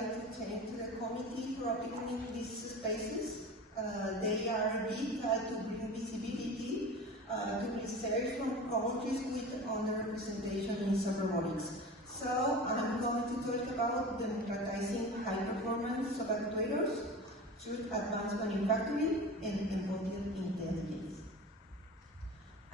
like to thank to the committee for opening these spaces. They are vital to bring visibility to research from countries with underrepresentation in robotics. So I'm going to talk about democratizing high-performance actuators through advanced manufacturing and embodied intelligence.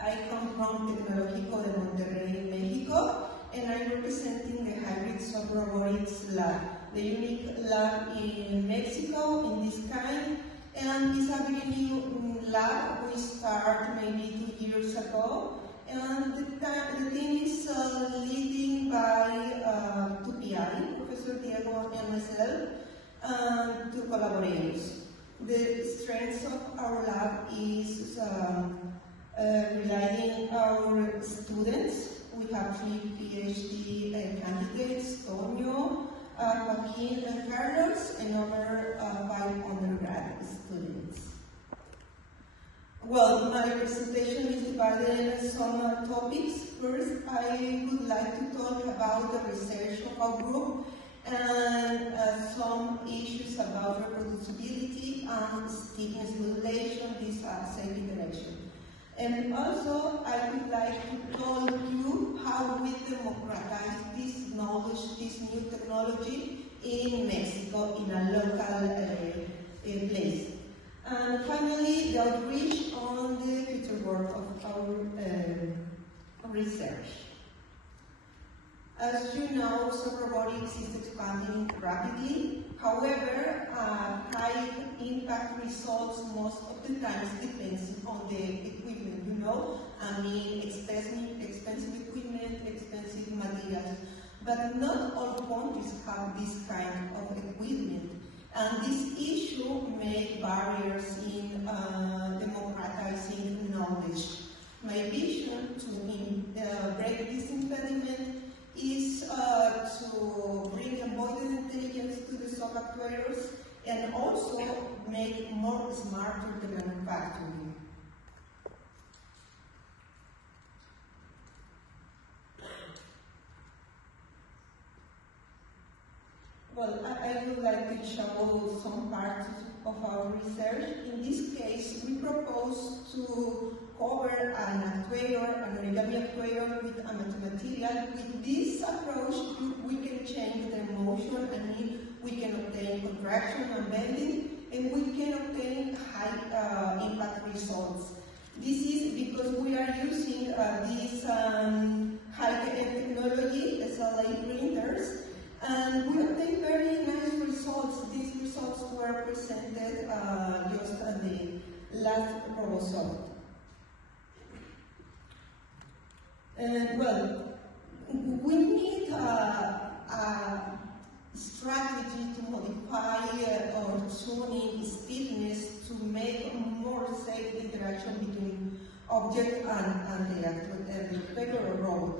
I come from Tecnológico de Monterrey, Mexico, and I'm representing the Hybrid Robotics Lab, the unique lab in Mexico in this kind. And this is a very new lab. We started maybe 2 years ago, and the team is leading by 2 PI, Professor Diego and myself, and 2 collaborators. The strength of our lab is relying our students. We have 3 PhD candidates, Tonio, Joaquin and Carlos, and over 5 undergrad students. Well, my presentation is divided into some topics. First, I would like to talk about the research of our group and some issues about reproducibility and stiffness modulation, this safety direction. And also, I would like to tell you how we democratize this knowledge, this new technology in Mexico, in a local place. And finally, the outreach on the future work of our research. As you know, robotics is expanding rapidly. However, high impact results most of the times depends on the equipment, you know. I mean, expensive equipment, expensive materials. But not all countries have this kind of equipment. And this issue makes barriers in democratizing knowledge. My vision to break this impediment is to bring embodied intelligence to the actuators and also make more smarter the manufacturing. Well, I would like to show some parts of our research. In this case, we propose to cover an actuator, an origami actuator with a material. With this approach, we can change the motion and we can obtain contraction and bending, and we can obtain high impact results. This is because we are using this high-tech technology, SLA printers, and we obtain very nice results. These results were presented just at the last RoboSoft. Well, we need a strategy to modify or tuning stiffness to make more safe interaction between object and the actuator or robot.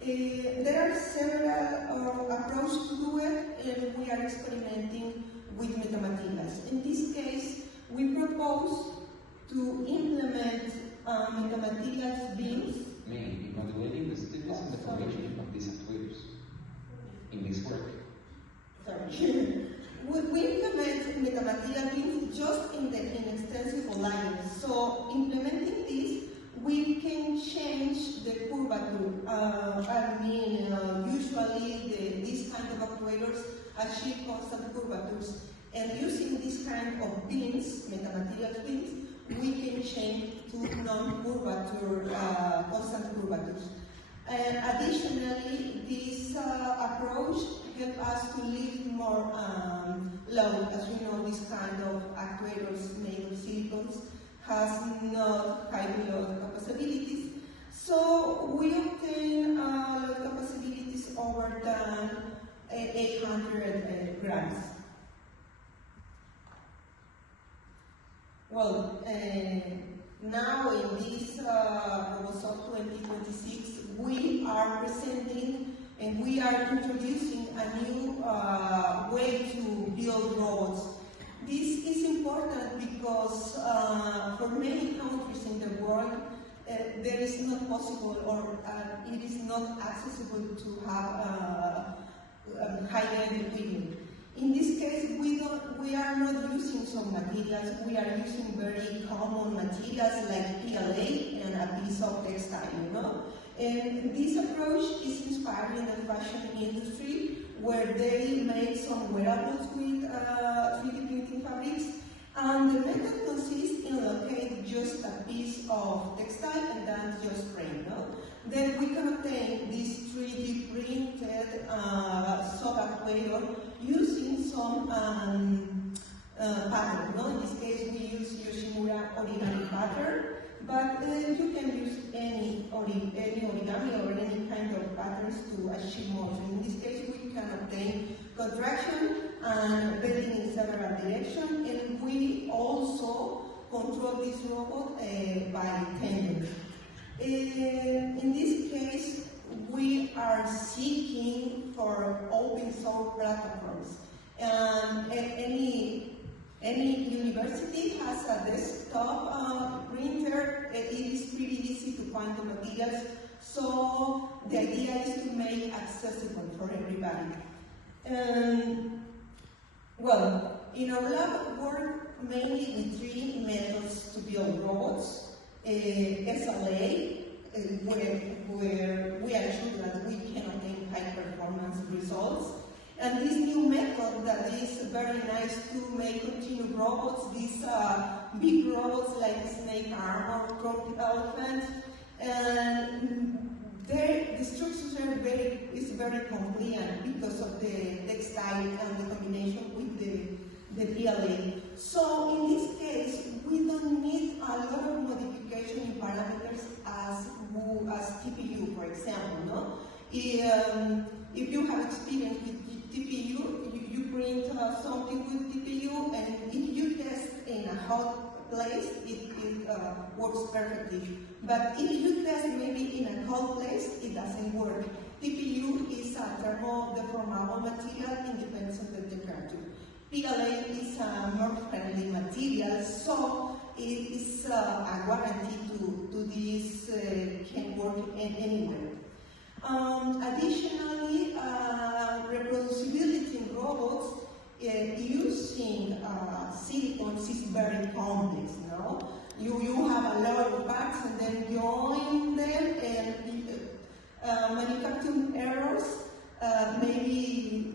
There are several approaches to do it, and we are experimenting with metamaterials. In this case, we propose to implement metamaterials beams. Mainly modulating the stiffness and the formation of these actuators in this work. Sorry. We implement metamaterial beams just in extensible lines. So implementing this, we can change the curvature. Usually these kind of actuators achieve constant curvatures. And using this kind of beams, metamaterial beams, we can change to non-curvature, constant curvatures. And additionally, this approach helps us to lift more load. As you know, this kind of actuators made of silicons has not high load capabilities. So we obtain load capabilities over than 800 grams. Well, now in this RoboSoft 2026, we are presenting and we are introducing a new way to build robots. This is important because for many countries in the world, there is not possible or it is not accessible to have high-end equipment. In this case, we are not using some materials, we are using very common materials like PLA and a piece of textile, you know? And this approach is inspired in the fashion industry, where they make some wearables with 3D printing fabrics. And the method consists in locating just a piece of textile and then just frame, no? Then we can obtain this 3D printed soap actuator using some pattern, no? In this case we use Yoshimura origami pattern, but you can use any origami or any kind of patterns to achieve motion. In this case we can obtain contraction and bending in several directions, and we also control this robot by tendon. In this case, we are seeking for open source platforms. Any university has a desktop printer. It is pretty easy to find the materials. So the idea is to make accessible for everybody. Well, in our lab, we work mainly with 3 methods to build robots. SLA, where we are sure that we can obtain high performance results. And this new method that is very nice to make continuous robots, these big robots like snake arm or crooked elephant, and the structures are very compliant because of the textile and the combination with the PLA. So in this case, we don't need a lot of modification in parameters as TPU, for example. No? If you have experience with TPU, you print something with TPU, and if you test in a hot place, it works perfectly. But if you test maybe in a cold place, it doesn't work. TPU is a thermodeformable material, it depends on the temperature. PLA is a more friendly material, so it is a guarantee to this can work anywhere. Additionally, reproducibility in robots using silicons is very complex. No? You have a lot of parts and then join them, and manufacturing errors maybe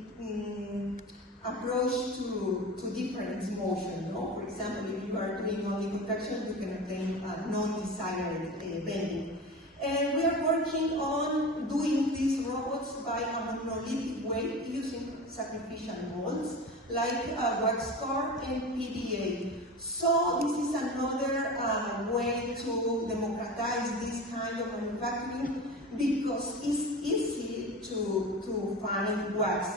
approach to different motion. No? For example, if you are doing only contraction, you can obtain a non-desired bending. And we are working on doing these robots by a monolithic way using sacrificial molds like wax core and PDA. So this is another way to democratize this kind of manufacturing because it's easy to find wax.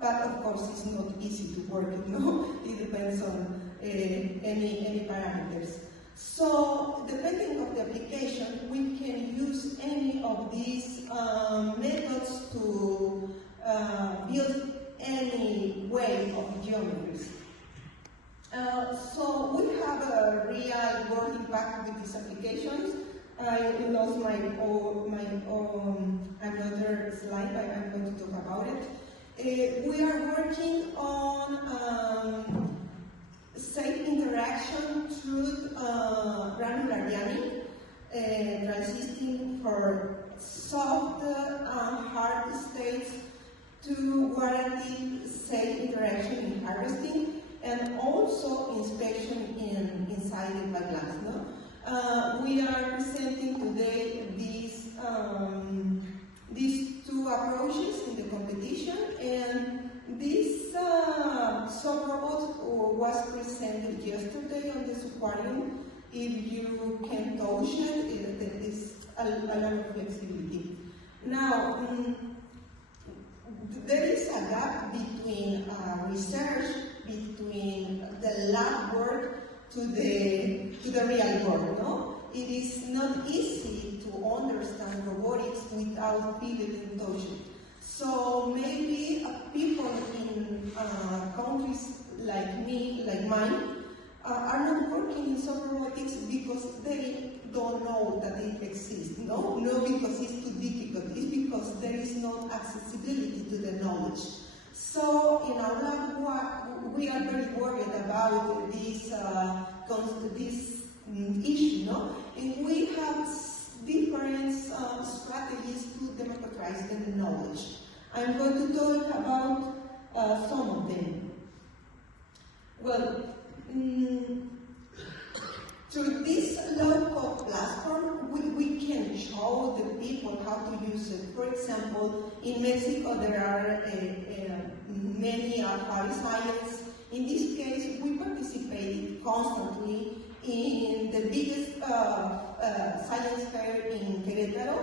But of course, it's not easy to work, you know? It depends on any parameters. So, depending on the application, we can use any of these methods to build any way of geometries. So, we have a real world impact with these applications. I lost my another slide, but I'm going to talk about it. We are working on safe interaction through granular jamming, transiting for soft and hard states to guarantee safe interaction in harvesting, and also inspection inside the plants. No? We are presenting today these 2 approaches in the competition, and this soft robot was presented yesterday on this aquarium. If you can touch it, there is a lot of flexibility. Now, there is a gap between research, between the lab work to the real world. No? It is not easy to understand robotics without feeling and touching. So maybe people in countries like mine, are not working in soft robotics because they don't know that it exists. No, because it's too difficult. It's because there is no accessibility to the knowledge. So in our lab we are very worried about this issue, no? And we have different strategies to democratize the knowledge. I'm going to talk about some of them. Well, through this low-code platform, we can show the people how to use it. For example, in Mexico there are many Pharisees. In this case, we participate constantly in the biggest science fair in Querétaro,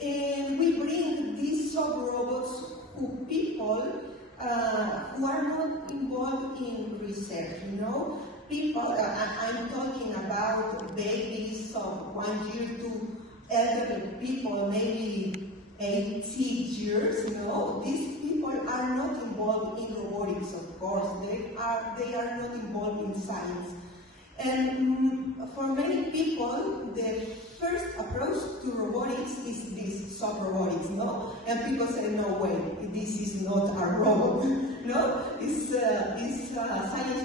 and we bring these sub-robots to people who are not involved in research, you know. People, I'm talking about babies of 1 year to elderly people, maybe 80 years, you know. These people are not involved in robotics, of course. They are not involved in science. And for many people, the first approach to robotics is this sub-robotics, no? And people say, no way, this is not a robot, no? It's science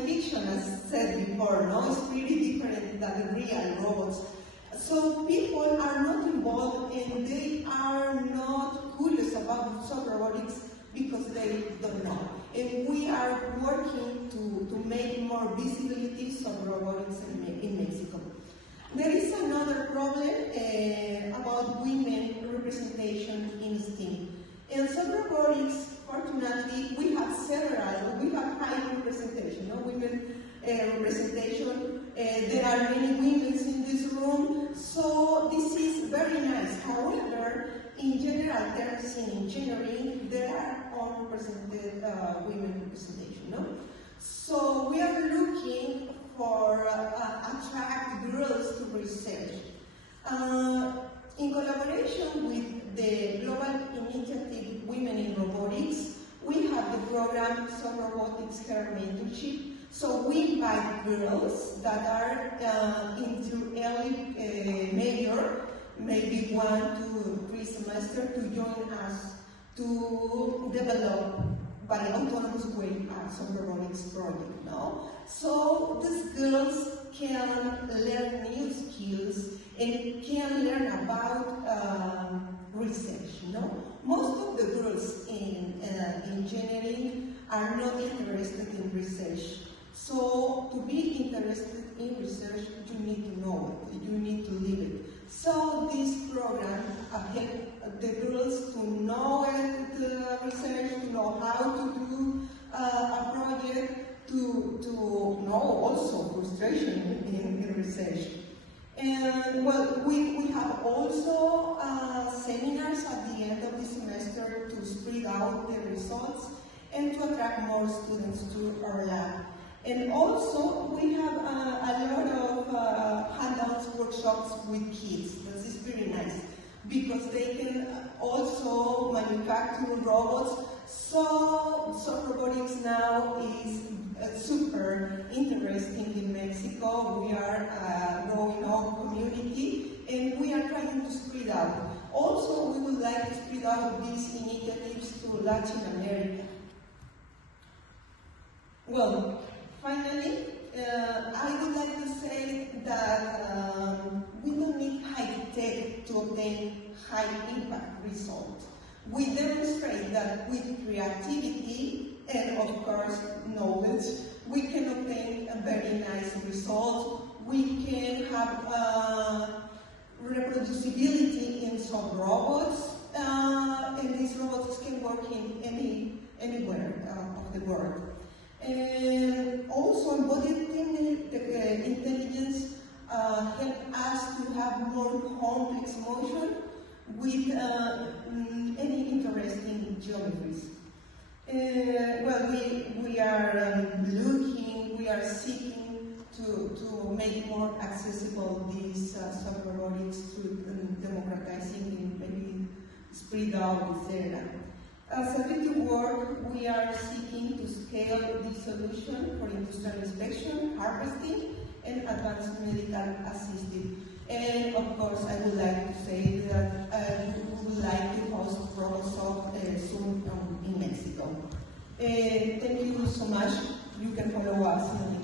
fiction, as said before, no? It's pretty different than the real robots. So people are not involved and they are not curious about sub-robotics because they don't know. And we are working to make more visibility of robotics in Mexico. There is another problem about women representation in STEAM. In sub-robotics, fortunately, we have high representation, no? Women representation. There are many women in this room, so this is very nice. However, in general terms, in engineering, there are unrepresented women representation, no? So we are looking for attract girls to research. In collaboration with the Global Initiative Women in Robotics, we have the program Sub-Robotics Her Mentorship. So we invite girls that are into early major, maybe 1 to 3 semesters, to join us to develop by autonomous way some robotics project, no? So these girls can learn new skills and can learn about research, no? Most of the girls in engineering are not interested in research. So to be interested in research, you need to know it, you need to live it. So this program helps the girls to know research, to know how to do a project, to know also frustration in research. And well, we have also seminars at the end of the semester to spread out the results and to attract more students to our lab. And also, we have a lot of handouts workshops with kids. This is very nice because they can also manufacture robots. So robotics now is super interesting in Mexico. We are a growing up community and we are trying to spread out. Also, we would like to spread out these initiatives to Latin America. Well, finally, I would like to say that we don't need high tech to obtain high impact results. We demonstrate that with creativity and of course knowledge, we can obtain a very nice result. We can have reproducibility in some robots, and these robots can work in anywhere of the world. And also embodied intelligence help us to have more complex motion with any interesting geometries. Well, we are looking, we are seeking to make more accessible these sub-robotics to democratizing and maybe spread out, etc. As a little work, we are seeking to scale this solution for industrial inspection, harvesting, and advanced medical assisted. And of course, I would like to say that we would like to host Robosoft soon in Mexico. Thank you so much. You can follow us in